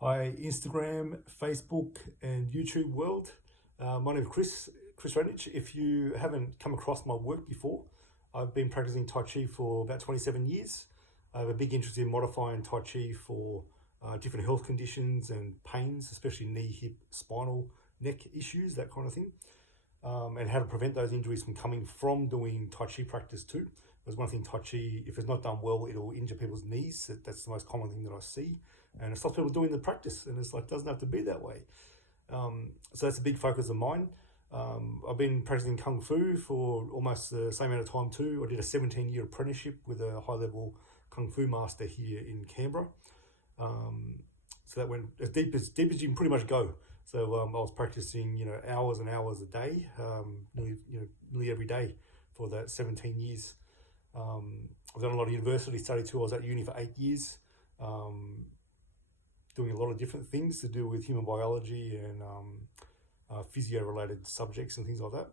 Hi, Instagram, Facebook, and YouTube world. My name is Chris Ranich. If you haven't come across my work before, I've been practicing Tai Chi for about 27 years. I have a big interest in modifying Tai Chi for different health conditions and pains, especially knee, hip, spinal, neck issues, that kind of thing. And how to prevent those injuries from coming from doing Tai Chi practice too. There's one thing, Tai Chi, if it's not done well, it'll injure people's knees. That's the most common thing that I see. And it stops people doing the practice. And it's like, it doesn't have to be that way. So that's a big focus of mine. I've been practicing Kung Fu for almost the same amount of time too. I did a 17-year apprenticeship with a high-level Kung Fu master here in Canberra. So that went as deep as you can pretty much go. So I was practicing, hours and hours a day, nearly every day for that 17 years. I've done a lot of university study too. I was at uni for 8 years, doing a lot of different things to do with human biology and physio-related subjects and things like that.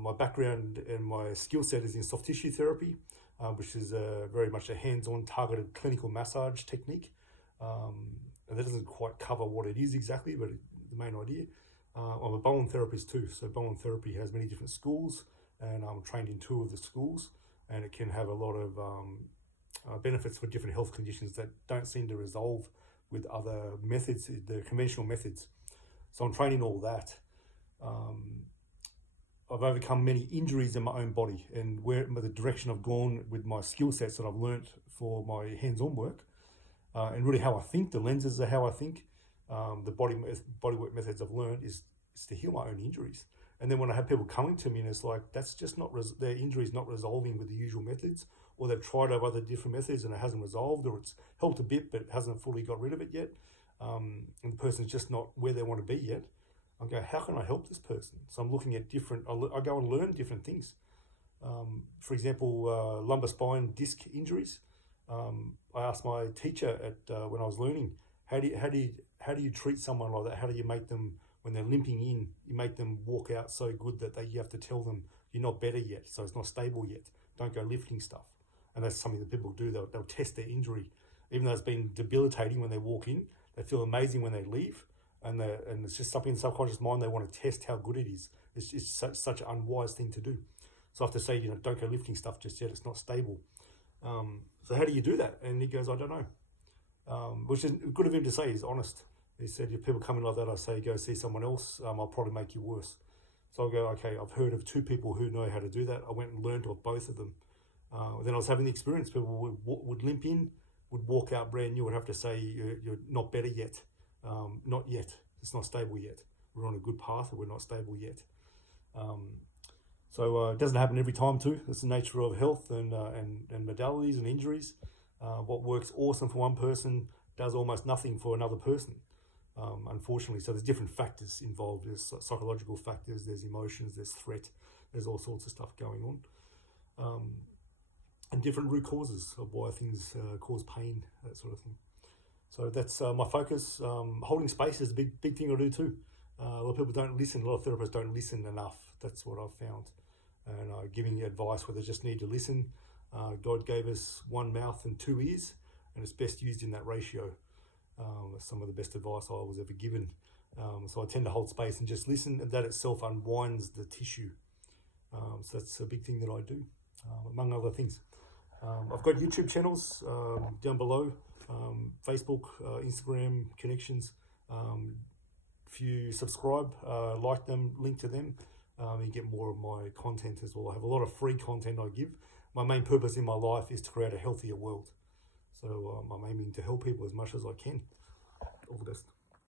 My background and my skill set is in soft tissue therapy, which is very much a hands-on targeted clinical massage technique. And that doesn't quite cover what it is exactly, but the main idea. I'm a bone therapist too, so bone therapy has many different schools, and I'm trained in 2 of the schools, and it can have a lot of benefits for different health conditions that don't seem to resolve with other methods, the conventional methods. So I'm training all that. I've overcome many injuries in my own body, and where the direction I've gone with my skill sets that I've learnt for my hands-on work, and really how I think, the lenses are how I think, the bodywork methods I've learned is to heal my own injuries. And then when I have people coming to me and it's like, that's just not, their injury's not resolving with the usual methods, or they've tried out other different methods and it hasn't resolved, or it's helped a bit but hasn't fully got rid of it yet, and the person's just not where they want to be yet, I go, how can I help this person? So I'm looking at I go and learn different things. For example, lumbar spine disc injuries. I asked my teacher when I was learning, how do you treat someone like that? How do you make them, when they're limping in, you make them walk out so good that you have to tell them you're not better yet, so it's not stable yet. Don't go lifting stuff. And that's something that people do. They'll test their injury, even though it's been debilitating when they walk in. They feel amazing when they leave, and it's just something in the subconscious mind. They want to test how good it is. It's such an unwise thing to do. So I have to say, don't go lifting stuff just yet. It's not stable. So how do you do that? And he goes, I don't know. Which is good of him to say. He's honest. He said, if people come in like that, I say, go see someone else. I'll probably make you worse. So I go, okay, I've heard of 2 people who know how to do that. I went and learned of both of them. Then I was having the experience. People would limp in, would walk out brand new, would have to say, you're not better yet. Not yet. It's not stable yet. We're on a good path, or we're not stable yet. So it doesn't happen every time too. It's the nature of health and modalities and injuries. What works awesome for one person does almost nothing for another person, unfortunately. So there's different factors involved. There's psychological factors, there's emotions, there's threat, there's all sorts of stuff going on. And different root causes of why things cause pain, that sort of thing. So that's my focus. Holding space is a big thing I do too. A lot of people don't listen. A lot of therapists don't listen enough. That's what I've found. And giving advice where they just need to listen. God gave us 1 mouth and 2 ears, and it's best used in that ratio. Some of the best advice I was ever given. So I tend to hold space and just listen, and that itself unwinds the tissue. So that's a big thing that I do, among other things. I've got YouTube channels down below, Facebook, Instagram connections. If you subscribe, like them, link to them, you get more of my content as well. I have a lot of free content I give. My main purpose in my life is to create a healthier world. So I'm aiming to help people as much as I can. All the best.